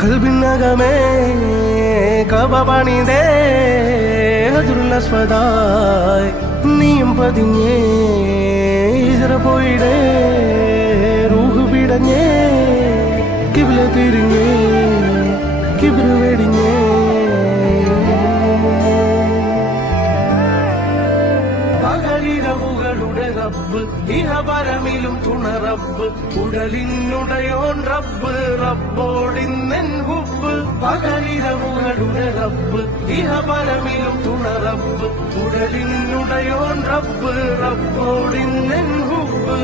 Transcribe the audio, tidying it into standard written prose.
കൽബിനകമേ കബപണിതേ ഹജറുൽ നീയും പതിഞ്ഞേ ഹിജ്റ പോയിടേ റൂഹ് പിടഞ്ഞേ കിബ്ല തിരിഞ്ഞേ കിബ്റ് വെടിഞ്ഞേ പകലിരവുകളുടെ റബ്ബ് ഇഹപരമിലും തുണ റബ്ബ് ഉടലിനുടയോൻ റബ്ബ് റബ്ബോടിന്നെൻ ഹുബ്ബ് പകലിരവുകളുടെ റബ്ബ് ഇഹപരമിലും തുണ റബ്ബ് ഉടലിനുടയോൻ റബ്ബ് റബ്ബോടിന്നെൻ ഹുബ്ബ്